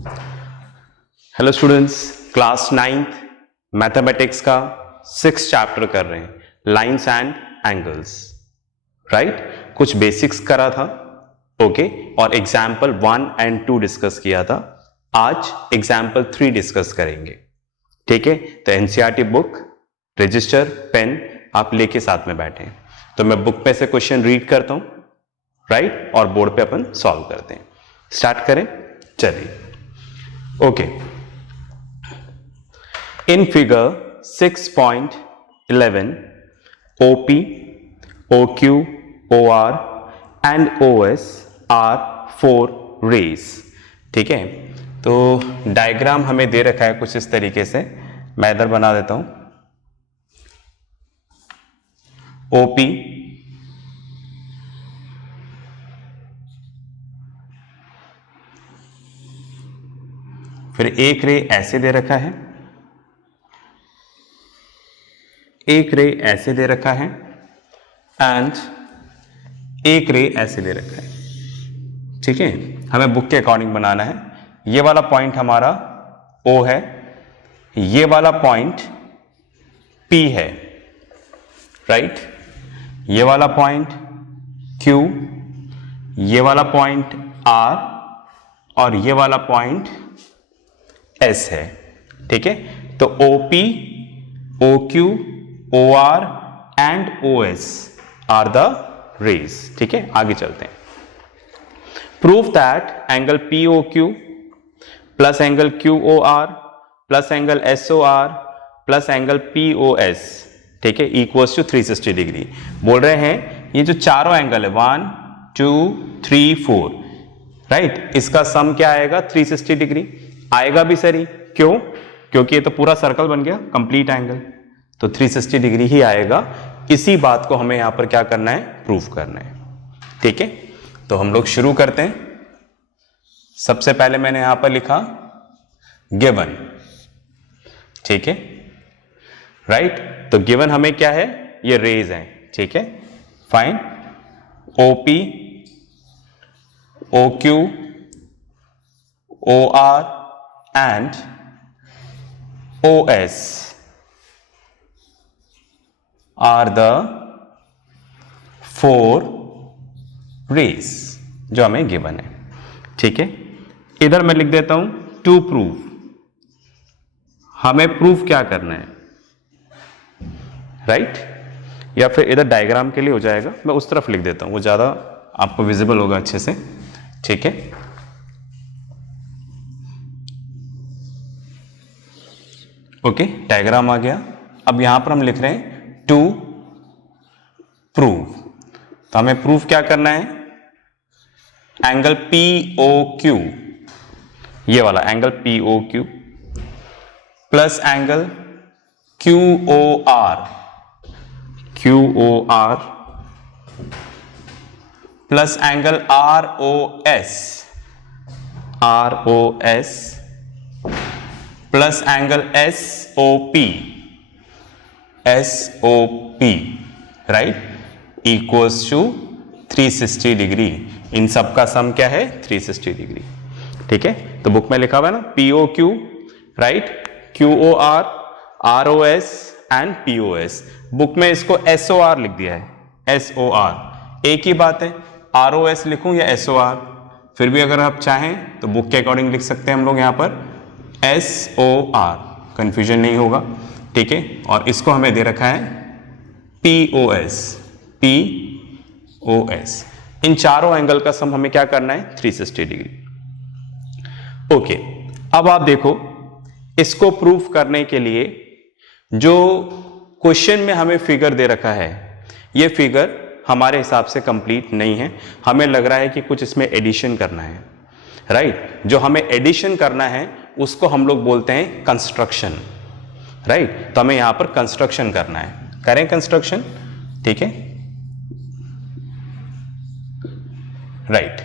Hello students, class 9th mathematics का 6th chapter कर रहे हैं, लाइंस एंड एंगल्स। राइट, कुछ बेसिक्स करा था, ओके, और एग्जाम्पल 1 and 2 डिस्कस किया था। आज एग्जाम्पल 3 डिस्कस करेंगे, ठीक है। तो एनसीईआरटी बुक, रजिस्टर, पेन आप लेके साथ में बैठे हैं। तो मैं बुक पे से क्वेश्चन रीड करता हूं, राइट, और बोर्ड पे अपन सॉल्व करते हैं। स्टार्ट करें, चलिए। Okay, in figure 6.11 OP, OQ, OR and OS are 4 rays। ठीक है, तो डायग्राम हमें दे रखा है कुछ इस तरीके से, मैं इधर बना देता हूं। OP, फिर एक रे ऐसे दे रखा है, एक रे ऐसे दे रखा है, एंड एक रे ऐसे दे रखा है। ठीक है, हमें बुक के अकॉर्डिंग बनाना है। ये वाला पॉइंट हमारा O है, ये वाला पॉइंट P है, राइट, ये वाला पॉइंट Q, ये वाला पॉइंट R और ये वाला पॉइंट S है। ठीक है, तो OP, OQ, OR and OS are the rays। ठीक है, आगे चलते हैं। Prove that angle POQ plus angle QOR plus angle SOR plus angle POS, ठीक है, equals to 360 डिग्री। बोल रहे हैं ये जो चारों एंगल है 1 2 3 4, राइट, इसका सम क्या आएगा? 360 डिग्री आएगा भी सही। क्यों? क्योंकि ये तो पूरा सर्कल बन गया, कंप्लीट एंगल, तो 360 डिग्री ही आएगा। इसी बात को हमें यहां पर क्या करना है? प्रूफ करना है। ठीक है, तो हम लोग शुरू करते हैं। सबसे पहले मैंने यहां पर लिखा गिवन, ठीक है, राइट। तो गिवन हमें क्या है? ये रेज हैं, ठीक है। Fine, OP, OQ, OR and OS are the 4 rays जो हमें गिवन है। ठीक है, इधर मैं लिख देता हूं टू प्रूव। हमें प्रूफ क्या करना है, राइट, या फिर इधर डायग्राम के लिए हो जाएगा, मैं उस तरफ लिख देता हूं, वो ज्यादा आपको विजिबल होगा अच्छे से। ठीक है, ओके, डायग्राम आ गया। अब यहां पर हम लिख रहे हैं टू प्रूव। तो हमें प्रूफ क्या करना है? एंगल POQ, ये वाला angle POQ plus angle QOR plus angle ROS plus angle SOP, right, equals to 360 degree. इन सब का सम क्या है? 360 डिग्री। ठीक है, तो बुक में लिखा हुआ है ना POQ, right, QOR, ROS and POS। Book में इसको SOR लिख दिया है, SOR, एक ही बात है। ROS लिखूं या SOR, फिर भी अगर आप चाहें तो बुक के अकॉर्डिंग लिख सकते हैं हम लोग यहां पर SOR, कंफ्यूजन नहीं होगा। ठीक है, और इसको हमें दे रखा है POS। इन चारों एंगल का सम हमें क्या करना है? 360 डिग्री। ओके, अब आप देखो, इसको प्रूफ करने के लिए जो क्वेश्चन में हमें फिगर दे रखा है, ये फिगर हमारे हिसाब से कंप्लीट नहीं है। हमें लग रहा है कि कुछ इसमें एडिशन करना है, राइट। जो हमें एडिशन करना है उसको हम लोग बोलते हैं कंस्ट्रक्शन, राइट। तो हमें यहां पर कंस्ट्रक्शन करना है, करें कंस्ट्रक्शन। ठीक है, राइट,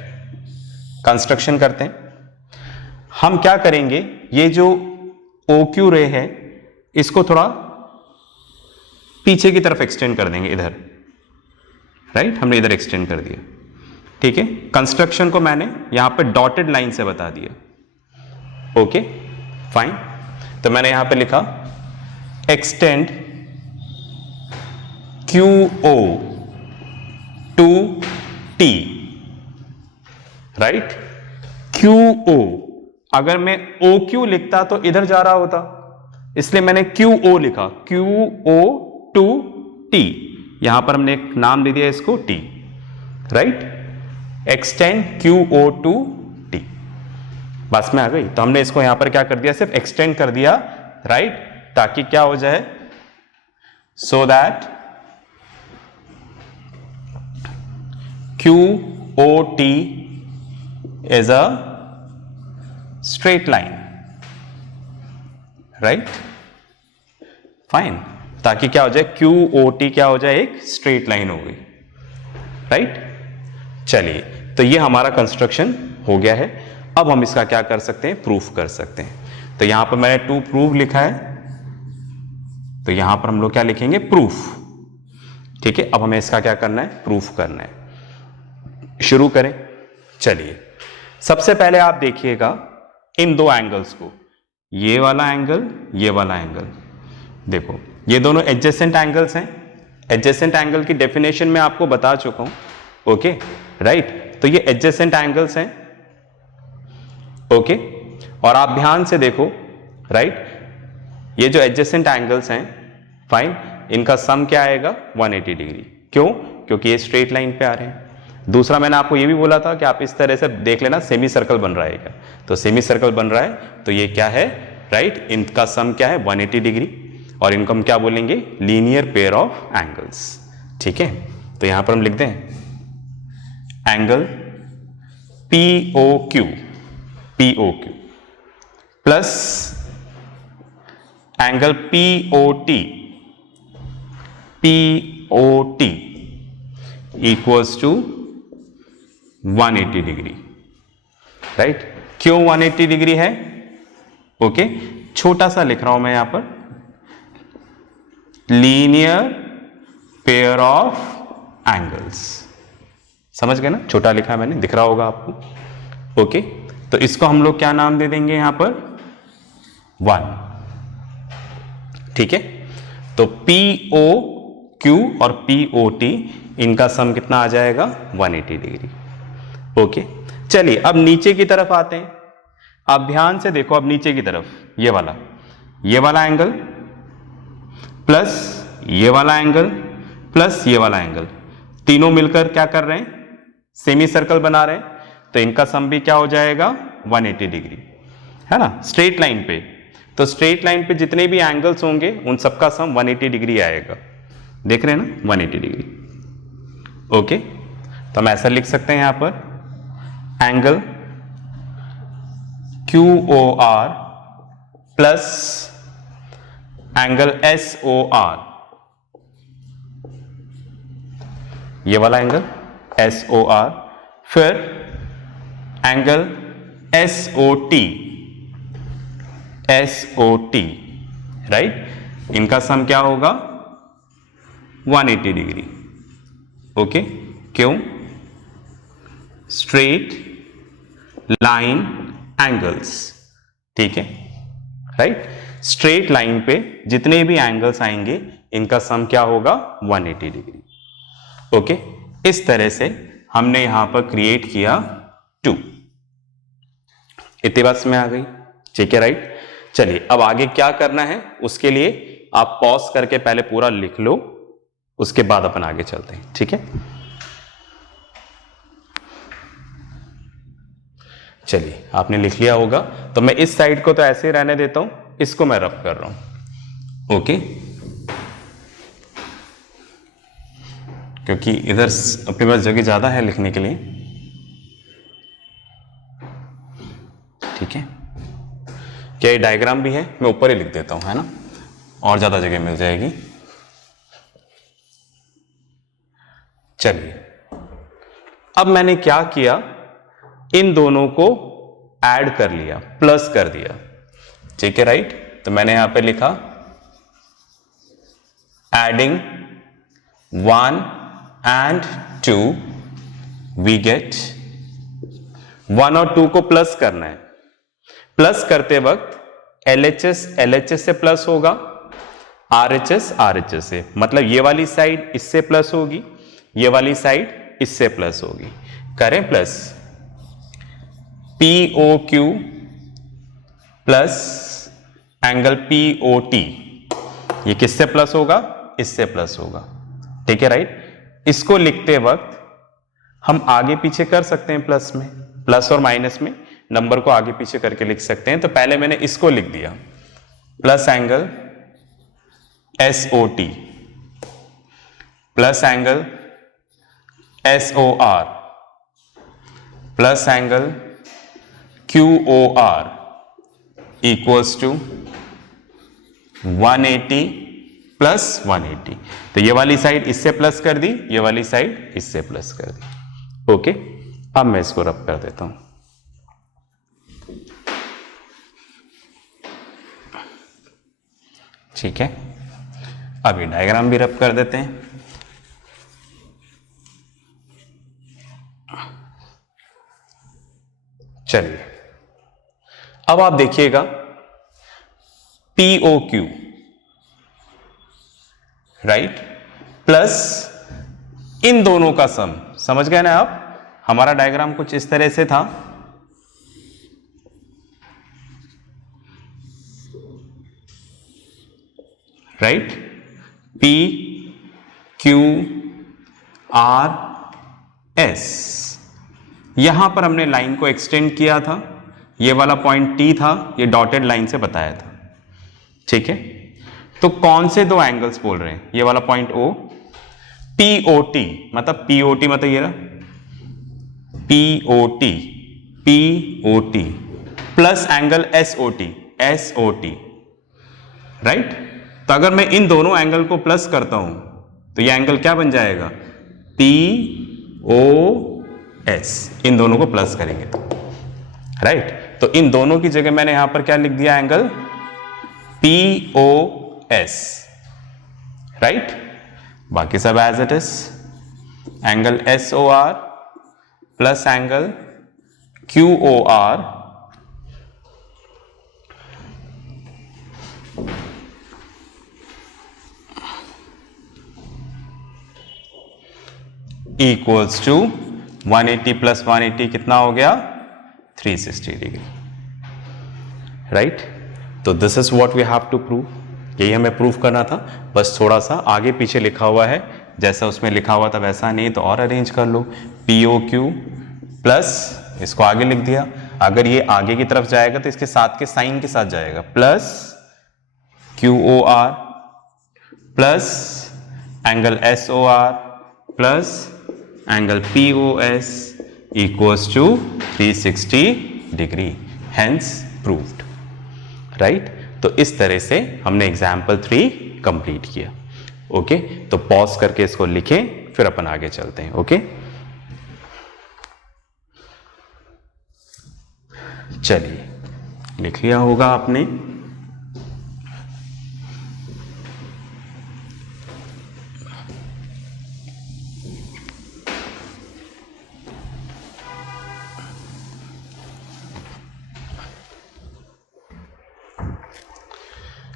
कंस्ट्रक्शन करते हैं। हम क्या करेंगे, ये जो OQ रे है इसको थोड़ा पीछे की तरफ एक्सटेंड कर देंगे, इधर, राइट, हमने इधर एक्सटेंड कर दिया। ठीक है, कंस्ट्रक्शन को मैंने यहां पे डॉटेड लाइन से बता दिया। Okay fine. तो मैंने यहां पे लिखा extend QO to T, right. QO, अगर मैं OQ लिखता तो इधर जा रहा होता, इसलिए मैंने QO लिखा, QO टू T। यहां पर हमने एक नाम दे दिया इसको T, right. Extend QO to T, बस में आ गई। तो हमने इसको यहां पर क्या कर दिया, सिर्फ एक्सटेंड कर दिया, राइट, ताकि क्या हो जाए, so that QOT is a straight line, right? Fine, ताकि क्या हो जाए, QOT क्या हो जाए, एक स्ट्रेट लाइन हो गई, राइट। चलिए, तो ये हमारा कंस्ट्रक्शन हो गया है। अब हम इसका क्या कर सकते हैं, प्रूफ कर सकते हैं। तो यहां पर मैंने टू प्रूफ लिखा है, तो यहां पर हम लोग क्या लिखेंगे, प्रूफ। ठीक है, अब हमें इसका क्या करना है, प्रूफ करना है। शुरू करें। चलिए, सबसे पहले आप देखिएगा इन दो एंगल्स को, ये वाला एंगल, ये वाला एंगल। देखो, ये दोनों एडजेसेंट एंगल्स हैं। एडजेसेंट एंगल की डेफिनेशन मैं आपको बता चुका हूं, ओके, राइट। तो ये एडजेसेंट एंगल्स हैं, ओके। और आप ध्यान से देखो, राइट, ये जो एडजेसेंट एंगल्स हैं, फाइन, इनका सम क्या आएगा, 180 डिग्री। क्यों? क्योंकि ये स्ट्रेट लाइन पे आ रहे हैं। दूसरा, मैंने आपको ये भी बोला था कि आप इस तरह से देख लेना, सेमी सर्कल बन रहा है क्या, तो सेमी सर्कल बन रहा है, तो ये क्या है, राइट, इनका सम क्या है, 180 डिग्री। और इनको हम क्या बोलेंगे, लीनियर पेयर ऑफ एंगल्स। ठीक है, तो यहां पर हम लिख दें angle POQ plus angle POT equals to 180 degree, right. क्यों 180 डिग्री है, ओके, छोटा सा लिख रहा हूं मैं यहां पर, लीनियर पेयर ऑफ एंगल्स। समझ गए ना, छोटा लिखा है मैंने, दिख रहा होगा आपको, ओके। तो इसको हम लोग क्या नाम दे देंगे यहां पर, 1। ठीक है, तो POQ और POT, इनका सम कितना आ जाएगा, 180 डिग्री, ओके। चलिए, अब नीचे की तरफ आते हैं। आप ध्यान से देखो, अब नीचे की तरफ ये वाला एंगल प्लस ये वाला एंगल प्लस ये वाला एंगल, तीनों मिलकर क्या कर रहे हैं, सेमी सर्कल बना रहे हैं। तो इनका सम भी क्या हो जाएगा, 180 डिग्री, है ना, स्ट्रेट लाइन पे। तो स्ट्रेट लाइन पे जितने भी एंगल्स होंगे उन सबका सम 180 डिग्री आएगा। देख रहे हैं ना, 180 डिग्री, ओके। तो हम ऐसा लिख सकते हैं यहां पर, angle QOR plus angle SOR, ये वाला एंगल SOR, फिर एंगल SOT, राइट, इनका सम क्या होगा, 180 डिग्री, ओके। क्यों, स्ट्रेट लाइन एंगल्स, ठीक है, राइट। स्ट्रेट लाइन पे जितने भी एंगल्स आएंगे इनका सम क्या होगा, 180 डिग्री, ओके। इस तरह से हमने यहां पर क्रिएट किया 2। इतनी बात में आ गई, ठीक है, राइट। चलिए, अब आगे क्या करना है, उसके लिए आप पॉज करके पहले पूरा लिख लो, उसके बाद अपन आगे चलते हैं, ठीक है। चलिए, आपने लिख लिया होगा, तो मैं इस साइड को तो ऐसे ही रहने देता हूं, इसको मैं रब कर रहा हूं, ओके, क्योंकि इधर अपने पास जगह ज्यादा है लिखने के लिए, ठीक है। क्या ये डायग्राम भी है, मैं ऊपर ही लिख देता हूं, है ना, और ज्यादा जगह मिल जाएगी। चलिए, अब मैंने क्या किया, इन दोनों को ऐड कर लिया, प्लस कर दिया, ठीक है, राइट। तो मैंने यहां पे लिखा एडिंग 1 and 2 वी गेट 1 और 2 को प्लस करना है, प्लस करते वक्त LHS LHS से प्लस होगा, RHS RHS से, मतलब ये वाली साइड इससे प्लस होगी, ये वाली साइड इससे प्लस होगी। करें plus, POQ plus angle POT, ये किससे प्लस होगा, इससे प्लस होगा, ठीक है राइट। इसको लिखते वक्त हम आगे पीछे कर सकते हैं, प्लस में, प्लस और माइनस में नंबर को आगे पीछे करके लिख सकते हैं। तो पहले मैंने इसको लिख दिया, plus angle SOT plus angle SOR plus angle QOR equals to 180 plus 180। तो ये वाली साइड इससे प्लस कर दी, ये वाली साइड इससे प्लस कर दी। ओके, अब मैं इसको रब कर देता हूं। ठीक है, अभी डायग्राम भी रब कर देते हैं। चलिए, अब आप देखिएगा POQ राइट, प्लस इन दोनों का सम, समझ गए ना आप। हमारा डायग्राम कुछ इस तरह से था, राइट, PQRS। यहां पर हमने लाइन को एक्सटेंड किया था, ये वाला पॉइंट T था, ये डॉटेड लाइन से बताया था, ठीक है। तो कौन से दो एंगल्स बोल रहे हैं, ये वाला पॉइंट O, POT मतलब POT मतलब ये रहा POT plus angle SOT right. तो अगर मैं इन दोनों एंगल को प्लस करता हूं तो ये एंगल क्या बन जाएगा, POS। इन दोनों को प्लस करेंगे तो राइट। तो इन दोनों की जगह मैंने यहां पर क्या लिख दिया, एंगल POS राइट। बाकी सब as it is, angle SOR plus angle QOR equals to 180 plus 180 कितना हो गया, 360 डिग्री राइट। तो this is what we have to prove, यही हमें प्रूव करना था। बस थोड़ा सा आगे पीछे लिखा हुआ है, जैसा उसमें लिखा हुआ था वैसा नहीं, तो और अरेंज कर लो। POQ प्लस इसको आगे लिख दिया, अगर ये आगे की तरफ जाएगा तो इसके साथ के साइन के साथ जाएगा, plus QOR plus angle SOR plus angle POS equals to 360 degree, hence proved right. तो इस तरह से हमने एग्जाम्पल 3 कंप्लीट किया। ओके, तो पॉज करके इसको लिखें, फिर अपन आगे चलते हैं। ओके, चलिए, लिख लिया होगा आपने।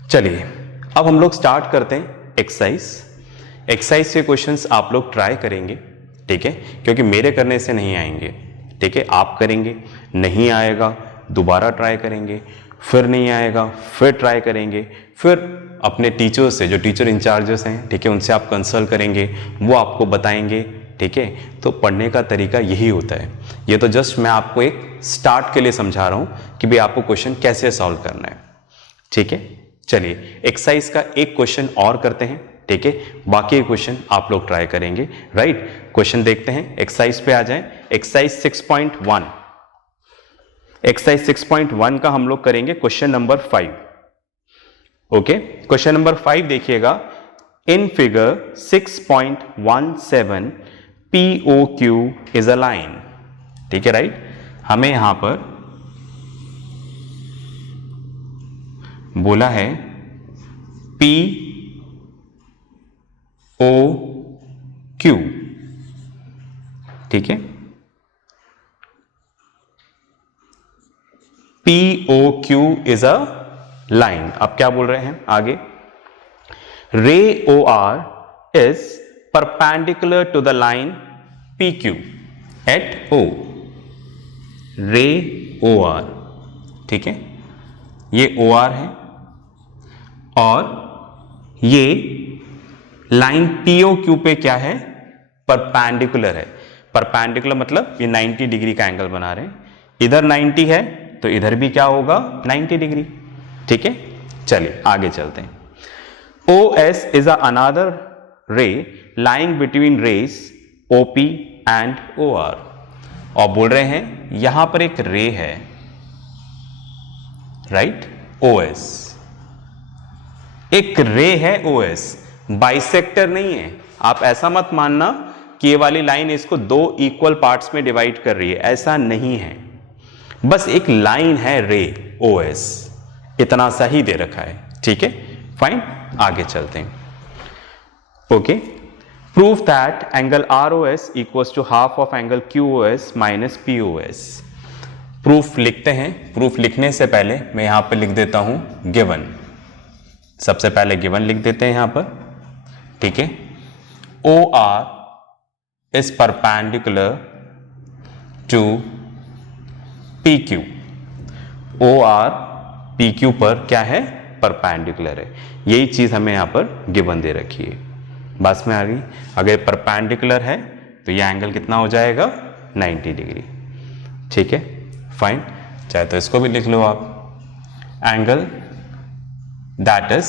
चलिए, अब हम लोग स्टार्ट करते हैं एक्सरसाइज के क्वेश्चंस आप लोग ट्राई करेंगे, ठीक है, क्योंकि मेरे करने से नहीं आएंगे, ठीक है। आप करेंगे, नहीं आएगा दोबारा ट्राई करेंगे, फिर नहीं आएगा फिर ट्राई करेंगे, फिर अपने टीचर्स से, जो टीचर इंचार्जेस हैं, ठीक है, उनसे आप कंसल्ट करेंगे, वो आपको बताएंगे, ठीक है। तो पढ़ने का तरीका यही होता है। ये तो जस्ट मैं आपको एक स्टार्ट के लिए समझा रहा हूँ कि भाई आपको क्वेश्चन कैसे सॉल्व करना है, ठीक है। चलिए, एक्सरसाइज का एक क्वेश्चन और करते हैं, ठीक है, बाकी क्वेश्चन आप लोग ट्राई करेंगे, राइट। क्वेश्चन देखते हैं, एक्सरसाइज पे आ जाएं। एक्सरसाइज 6.1, एक्सरसाइज 6.1 का हम लोग करेंगे question number 5। Okay, question number 5 देखिएगा। In figure 6.17 POQ is a line, ठीक है राइट। हमें यहां पर बोला है POQ, ठीक है। POQ is a line. अब क्या बोल रहे हैं आगे, ray OR is perpendicular to the line PQ at O। Ray OR, ठीक है, ये OR है और ये लाइन POQ पे क्या है, परपेंडिकुलर है। परपेंडिकुलर मतलब ये 90 डिग्री का एंगल बना रहे हैं, इधर 90 है तो इधर भी क्या होगा 90 डिग्री, ठीक है। चलिए आगे चलते हैं। OS is another ray lying between rays OP and OR। और बोल रहे हैं यहां पर एक रे है, राइट, OS एक रे है, OS बाइसेक्टर नहीं है। आप ऐसा मत मानना कि ये वाली लाइन इसको दो इक्वल पार्ट्स में डिवाइड कर रही है, ऐसा नहीं है, बस एक लाइन है रे OS, इतना सा ही दे रखा है, ठीक है, फाइन। आगे चलते हैं। Okay, prove that angle ROS equals to half of angle QOS minus POS। Proof लिखते हैं। प्रूफ लिखने से पहले मैं यहां पर लिख देता हूं गिवन। सबसे पहले गिवन लिख देते हैं यहां पर, ठीक है। OR is perpendicular to PQ। OR PQ पर क्या है, परपेंडिकुलर है। यही चीज हमें यहां पर गिवन दे रखी है, बस में आ गई। अगर परपेंडिकुलर है तो यह एंगल कितना हो जाएगा 90 डिग्री, ठीक है, फाइन। चाहे तो इसको भी लिख लो आप, angle that is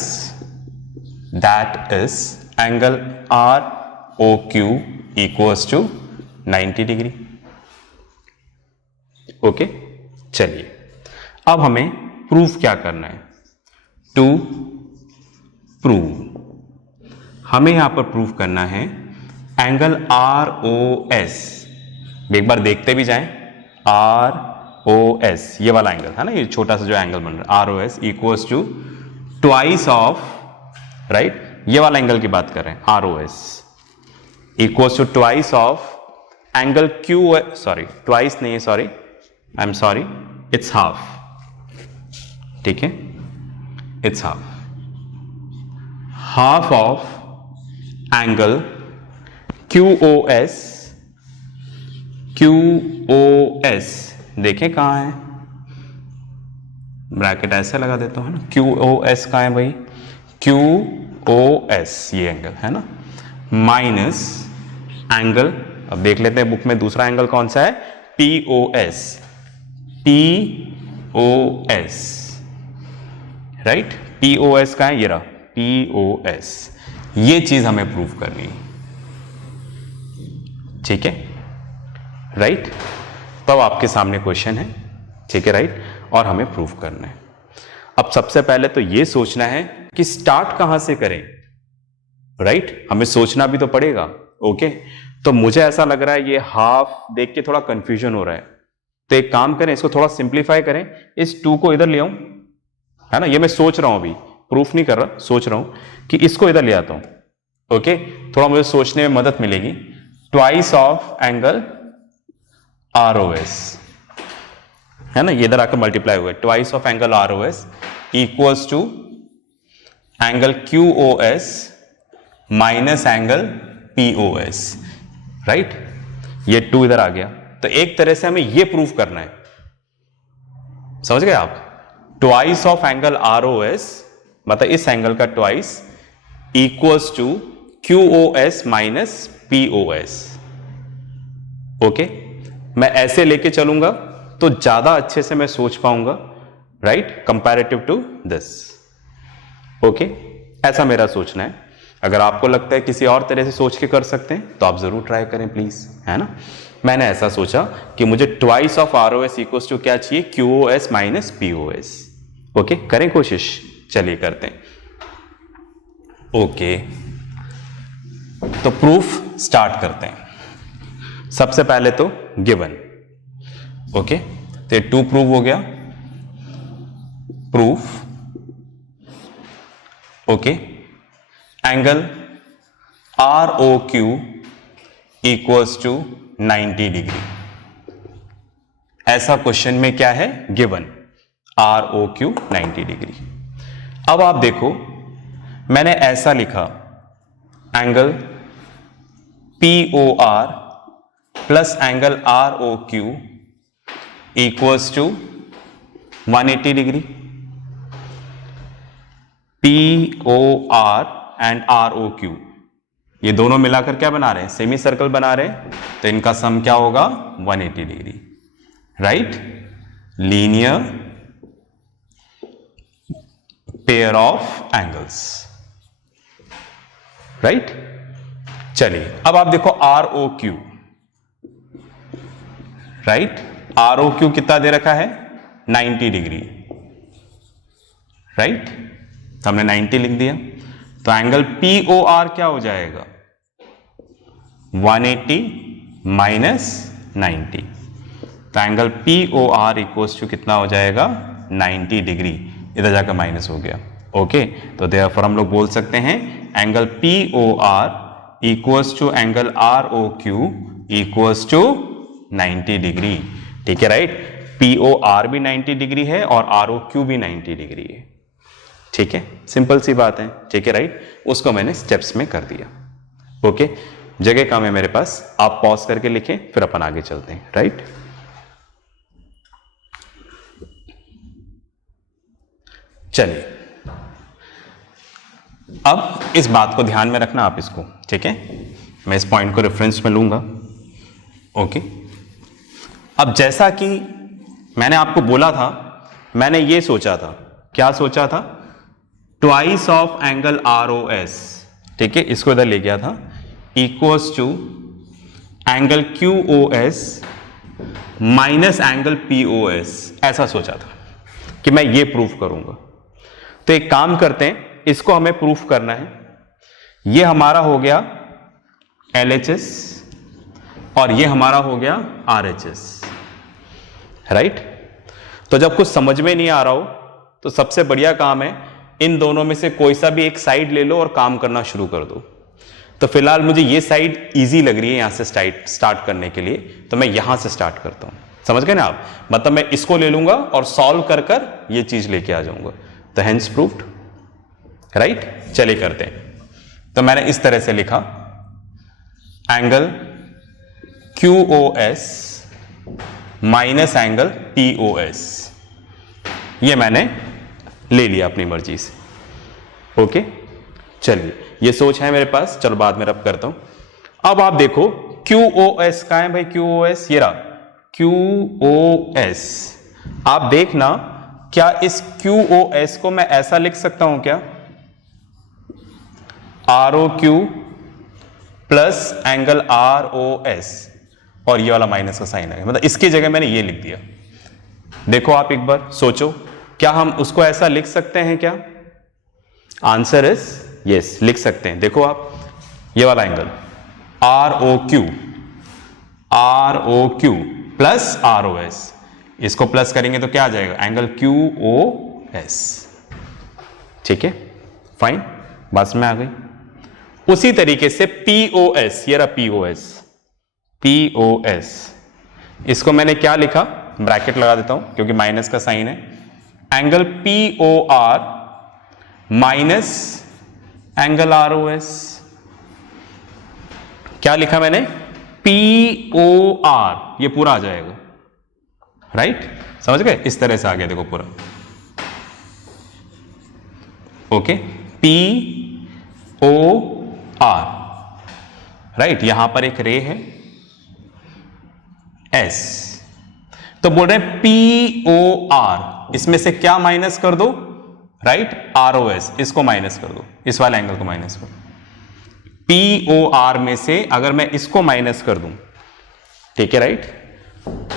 angle ROQ equals to 90 degree. Okay, चलिए अब हमें प्रूफ क्या करना है, टू प्रूव हमें यहां पर प्रूफ करना है एंगल ROS। एक बार देखते भी जाएं, ROS ये वाला एंगल है ना, ये छोटा सा जो एंगल बन रहा है ROS equals to twice of, right, ये वाला एंगल की बात कर रहे हैं, ROS equals to twice of angle twice नहीं है, sorry, I am sorry, it's half, ठीक है, it's half of angle QOS देखें कहां है, ब्रैकेट ऐसे लगा देता हूं ना, QOS कहां है भाई, QOS ये एंगल है ना, माइनस एंगल, अब देख लेते हैं बुक में दूसरा एंगल कौन सा है, POS, राइट, POS का है, ये रहा POS। ये चीज हमें प्रूव करनी है, ठीक है, राइट। तो अब आपके सामने क्वेश्चन है, ठीक है, राइट, और हमें प्रूव करना है। अब सबसे पहले तो ये सोचना है कि स्टार्ट कहां से करें, राइट, हमें सोचना भी तो पड़ेगा। ओके, तो मुझे ऐसा लग रहा है ये हाफ देख के थोड़ा कंफ्यूजन हो रहा है, तो एक काम करें, इसको थोड़ा सिंप्लीफाई करें, इस 2 को इधर ले आऊं, है ना, ये मैं सोच रहा हूं, अभी प्रूफ नहीं कर रहा, सोच रहा हूं कि इसको इधर ले आता हूं। ओके, थोड़ा मुझे सोचने में मदद मिलेगी। ट्वाइस ऑफ एंगल ROS है ना, ये इधर आकर मल्टीप्लाई हुआ है, twice of angle ROS equals to angle QOS minus angle POS, right, ये 2 इधर आ गया। तो एक तरह से हमें ये प्रूफ करना है, समझ गए आप, ट्वाइस ऑफ एंगल ROS मतलब इस एंगल का twice equals to QOS minus POS। Okay, मैं ऐसे लेके चलूंगा तो ज्यादा अच्छे से मैं सोच पाऊंगा, right, comparative to this. Okay, ऐसा मेरा सोचना है। अगर आपको लगता है किसी और तरह से सोच के कर सकते हैं तो आप जरूर ट्राई करें प्लीज, है ना। मैंने ऐसा सोचा कि मुझे twice of ROS equals to क्या चाहिए, QOS माइनस POS। ओके, करें कोशिश, चलिए करते हैं। ओके, तो प्रूफ स्टार्ट करते हैं। सबसे पहले तो गिवन, ओके, तो ये 2 प्रूव हो गया, proof, okay, angle ROQ equals to 90 degree, ऐसा क्वेश्चन में क्या है, given. R O Q 90 degree. अब आप देखो मैंने ऐसा लिखा angle P O R plus angle R O Q equals to 180 degree. P O R and R O Q ये दोनों मिलाकर क्या बना रहे हैं? सेमी सर्कल बना रहे हैं, तो इनका सम क्या होगा? 180 degree, right? Linear pair of angles, right? चलिए अब आप देखो R O Q, right? R O Q कितना दे रखा है? 90 डिग्री, राइट? तो हमने 90 लिख दिया, तो एंगल पी ओ आर क्या हो जाएगा? 180 माइनस 90, तो angle P O R equals to कितना हो जाएगा? 90 डिग्री। इधर जाकर माइनस हो गया, ओके? तो देयरफॉर हम लोग बोल सकते हैं angle P O R equals to angle R O Q equals to 90 degree, ठीक है, राइट? पी ओ आर भी 90 डिग्री है और आर ओ क्यू भी 90 डिग्री है, ठीक है? सिंपल सी बात है, ठीक है, राइट? उसको मैंने स्टेप्स में कर दिया, ओके? जगह कम है मेरे पास, आप पॉज करके लिखें फिर अपन आगे चलते हैं, राइट? चलिए अब इस बात को ध्यान में रखना आप इसको, ठीक है? मैं इस पॉइंट को रेफरेंस में लूंगा, ओके? अब जैसा कि मैंने आपको बोला था, मैंने ये सोचा था, क्या सोचा था? Twice of angle R O S, ठीक है, इसको इधर ले गया था, equals to angle Q O S minus angle P O S, ऐसा सोचा था कि मैं ये प्रूफ करूंगा। तो एक काम करते हैं, इसको हमें प्रूफ करना है। ये हमारा हो गया LHS और ये हमारा हो गया RHS, राइट? तो जब कुछ समझ में नहीं आ रहा हो तो सबसे बढ़िया काम है इन दोनों में से कोई सा भी एक साइड ले लो और काम करना शुरू कर दो। तो फिलहाल मुझे ये साइड इजी लग रही है यहां से स्टार्ट करने के लिए, तो मैं यहां से स्टार्ट करता हूं। समझ गए ना आप? मतलब मैं इसको ले लूंगा और सॉल्व कर कर ये चीज लेके आ जाऊंगा। तो हेंस प्रूव्ड, राइट? चलिए करते हैं। तो मैंने इस तरह से लिखा angle QOS minus angle POS, ये मैंने ले लिया अपनी मर्जी से, ओके? चलिए ये सोच है मेरे पास, चलो बाद में रब करता हूं। अब आप देखो QOS कहां है भाई? QOS ये रहा, QOS। आप देखना क्या इस QOS को मैं ऐसा लिख सकता हूं क्या? ROQ प्लस एंगल ROS और ये वाला माइनस का साइन है, मतलब इसकी जगह मैंने ये लिख दिया। देखो आप एक बार सोचो, क्या हम उसको ऐसा लिख सकते हैं क्या? आंसर इज यस, लिख सकते हैं। देखो आप ये वाला एंगल ROQ प्लस ROS, इसको प्लस करेंगे तो क्या आ जाएगा? एंगल QOS, ठीक है, फाइन, बात में आ गई। उसी तरीके से POS, ये रहा POS, इसको मैंने क्या लिखा? ब्रैकेट लगा देता हूं क्योंकि माइनस का साइन है। Angle POR minus angle ROS, क्या लिखा मैंने? POR, ये पूरा आ जाएगा, राइट? समझ गए? इस तरह से आ गया, देखो पूरा, ओके? POR, right? यहां पर एक रे है S, तो बोल रहे हैं POR, इसमें से क्या माइनस कर दो? राइट? ROS, इसको माइनस कर दो, इस वाले एंगल को माइनस कर दो। POR में से अगर मैं इसको माइनस कर दूं, ठीक है, राइट?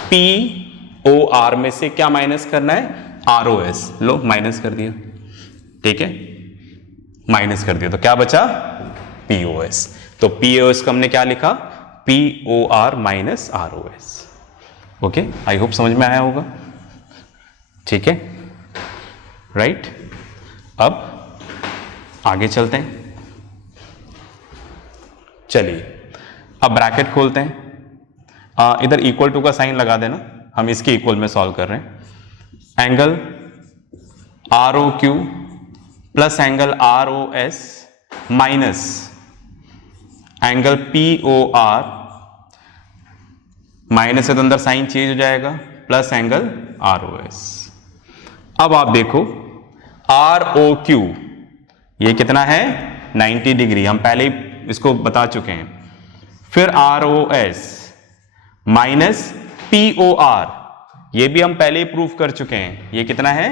POR में से क्या माइनस करना है? ROS, लो माइनस कर दिया, ठीक है, माइनस कर दिया, तो क्या बचा? POS। तो POS को हमने क्या लिखा? POR minus ROS, okay? I hope समझ में आया होगा, ठीक है, राइट? अब आगे चलते हैं, चलिए अब ब्रैकेट खोलते हैं। इधर इक्वल टू का साइन लगा देना, हम इसके इक्वल में सॉल्व कर रहे हैं। Angle R O Q plus angle R O S minus angle P O R, minus से तो अंदर साइन चेंज हो जाएगा, plus angle R O S. अब आप देखो आर ओ क्यू ये कितना है 90 डिग्री, हम पहले ही इसको बता चुके हैं। फिर R O S minus P O R, ये भी हम पहले ही प्रूफ कर चुके हैं, ये कितना है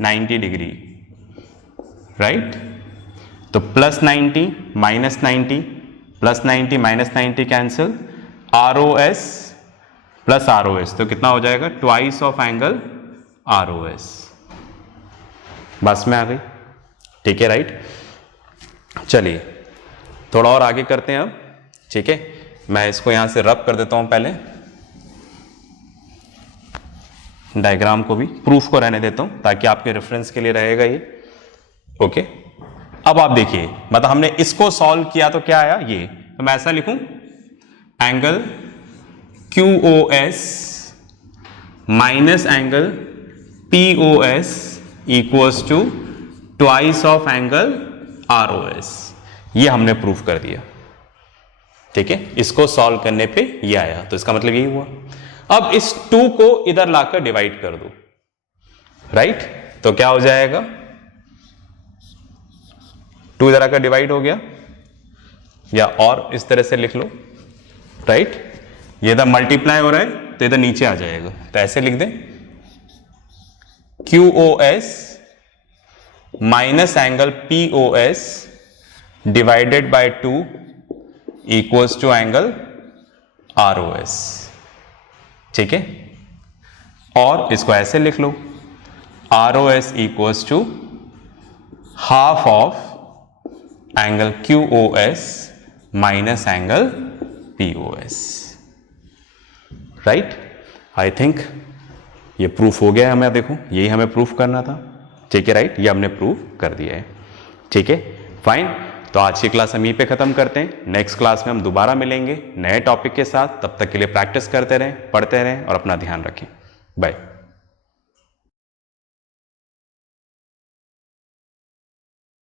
90 डिग्री, राइट। तो plus 90 minus 90, plus 90 minus 90 cancel, R O S plus R O S, तो कितना हो जाएगा twice of angle R O S. बस में आ गई, ठीक है, राइट। चलिए थोड़ा और आगे करते हैं अब, ठीक है। मैं इसको यहां से रब कर देता हूं, पहले डायग्राम को भी, प्रूफ को रहने देता हूं ताकि आपके रेफरेंस के लिए रहेगा ये, ओके। अब आप देखिए, मतलब हमने इसको सॉल्व किया तो क्या आया ये, तो मैं ऐसा लिखूं angle Q O S minus angle P O S equals to twice of angle R O S, ये हमने प्रूफ कर दिया, ठीक है। इसको सॉल्व करने पे ये आया, तो इसका मतलब यही हुआ। अब इस 2 को इधर लाकर डिवाइड कर दो, राइट, तो क्या हो जाएगा 2 इधर आकर डिवाइड हो गया, या और इस तरह से लिख लो, राइट। ये इधर मल्टीप्लाई हो रहा है तो इधर नीचे आ जाएगा, तो ऐसे लिख दें Q O S minus angle P O S divided by 2 equals to angle R O S, ठीक है। और इसको ऐसे लिख लो R O S equals to half of angle Q O S minus angle P O S, right. I think ये proof हो गया है हमें, देखो यही हमें प्रूफ करना था, ठीक है, राइट। ये हमने प्रूफ कर दिया है, ठीक है, फाइन। तो आज की क्लास हम यहीं पे खत्म करते हैं, नेक्स्ट क्लास में हम दोबारा मिलेंगे नए टॉपिक के साथ। तब तक के लिए प्रैक्टिस करते रहें, पढ़ते रहें और अपना ध्यान रखें। बाय।